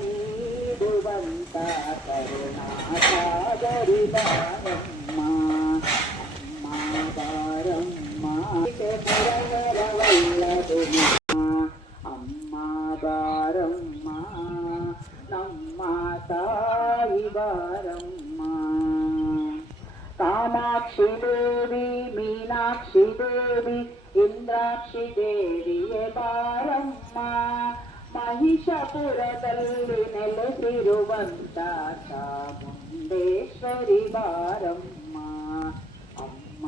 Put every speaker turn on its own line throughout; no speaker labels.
నీడువంత కరుణా సాగరి బారమ్మ అమ్మా బారమ్మ మురవర వల్లదు బారమ్మ నమ్మ తాయి బారమ్మ కామాక్షి దేవి మీనాక్షి దేవి ఇంద్రాక్షి దేవియే ಬಾರಮ್ಮ ಮಹಿಷಪುರದಲ್ಲಿ ನೆಲೆಸಿರುವಂತ ಚಾಮುಂಡೇಶ್ವರಿ ಬಾರಮ್ಮ ಅಮ್ಮ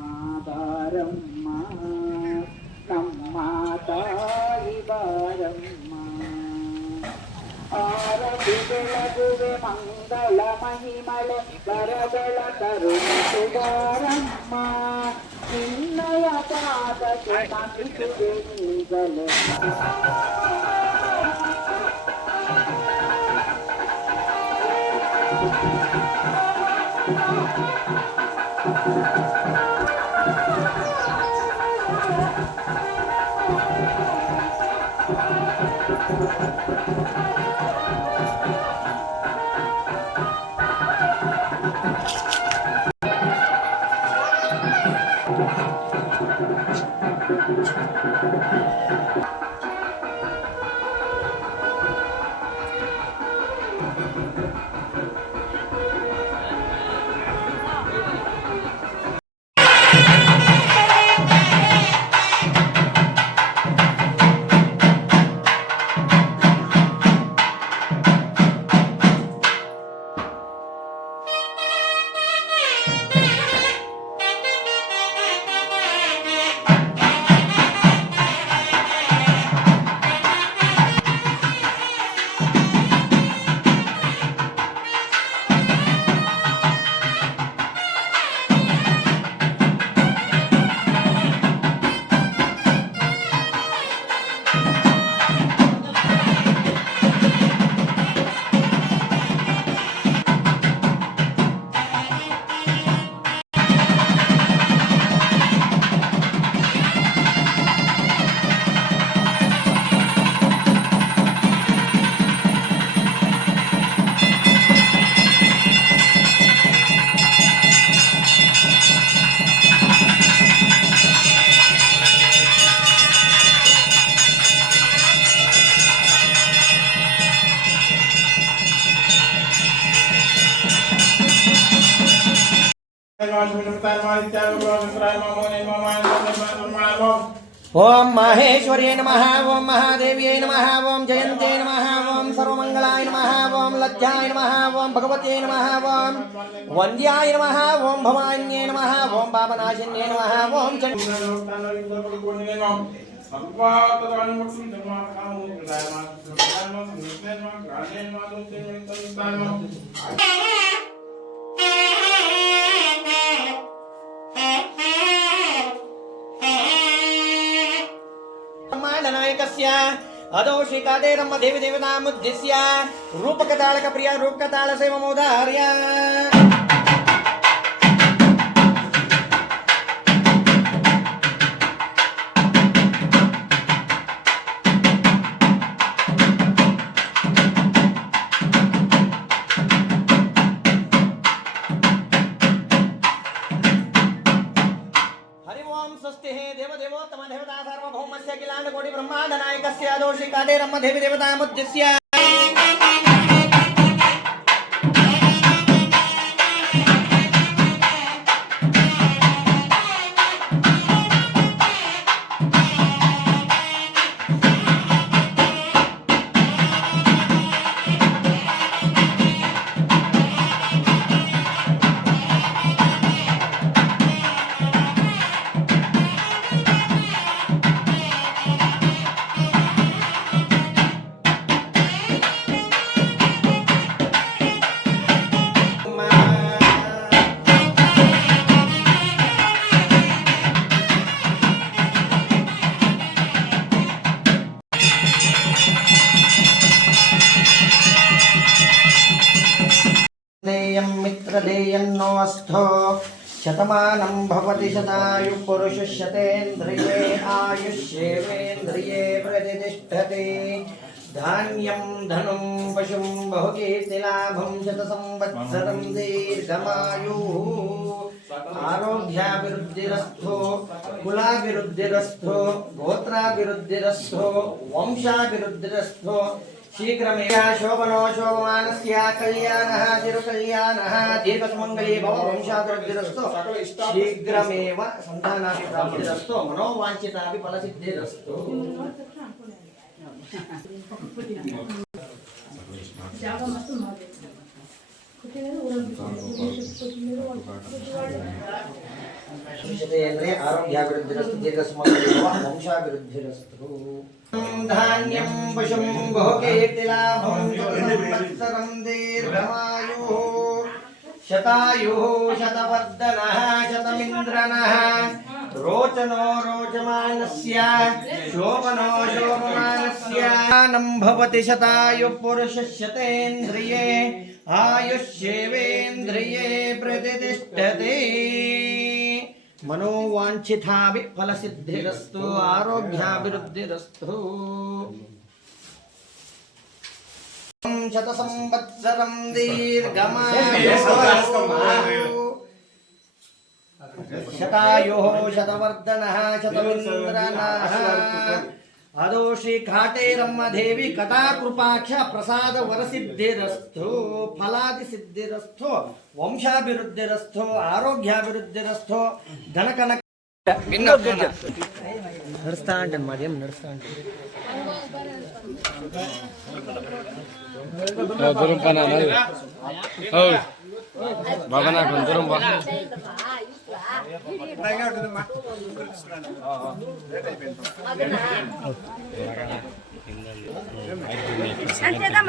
ಬಾರಮ್ಮ ನಮ್ಮ ತಾಯಿ ಬಾರಮ್ಮ ಆರತಿ ಬೆಳಗುವೆ ಮಂಗಳ ಮಹಿಮಳೆ ಬರಗಳ ತರುಣಿಸು ಬಾರಮ್ಮ చిన్నయ పాదకు తప్పిసుడు నీగలు ハハハハ。
ఓం మహేశ్వర్యే నమ ఓం మహాదేవ్యై నమ ఓం జయంతే నమ ఓం సర్వమంగళాయ నమ ఓం లజ్జాయ నమ ఓం భగవతే నమ ఓం వంద్యాయ నమ ఓం భవాన్యే నమ ఓం పాపనాశన్యే నమ ఓం చండ బ్రహ్మాండనాయకస్య అదో శ్రీకాదేరమ్మ దేవి దేవతాముద్దిశ్య రూపకతాళక ప్రియ ओम स्वस्ति हे देव देवोत्तम देवता सर्वभौमस्य किलाण्डकोटि ब्रह्माण्ड नायकस्य दोषी काटे ब्रह्म देवी देवता मुद्दे मित्रदेयं मित्रदेयं नोऽस्थो। शतमानं भवति शतायुपुरुषशतेन्द्रिये आयुष्येवेन्द्रिये प्रतिष्ठते। धान्यं, धनुं, पशुं, बहुकीर्तिलाभं, शतसंवत्सरं दीर्घमायुः। आरोग्याभिवृद्धिरस्थो, कुलाभिवृद्धिरस्थो, गोत्राभिवृद्धिरस्थो, वंशाभिवृद्धिरस्थो शीघ्रमेव शोभनो शोभमानस्य कल्याणः चिरकल्याणः दीर्घसुमङ्गली
भव वंशादुरभिरस्तु शीघ्रमेव सन्तानापि
प्राप्तिरस्तु मनोवाञ्छितापि फलसिद्धिरस्तु धान्यं पशुं भोगेतिलाभं योत्सरं दीर्घमायुः शतायुः, शतवर्धनः, शतमिन्द्रनः रोचनो रोचमानस्य शोभनो शोभमानस्य दानं भवति शतायुपुरुषस्यतेन्द्रिये आयुष्येवेन्द्रिये प्रतितिष्ठते పురుష మనోవాంఛితాభి ఫలసిద్ధిరస్తు ఆరోగ్యాభివృద్ధిరస్తు. శత సంవత్సరం దీర్ఘమాయు శతాయో శతవర్ధన శతమింద్రన. అదో శ్రీ కాటేరమ్మ దేవి కటాకృపాక్ష ప్రసాద వరసిద్ధిరస్థు ఫలాది సిద్ధిరస్థు వంశాభివృద్ధిరస్థు ఆరోగ్యాభివృద్ధిరస్థు ధనకన నడుస్తా అంటాను మాదేం నడుస్తా అంటే
దూరం పని బాబా నాకు దూరం బా
అంతేదా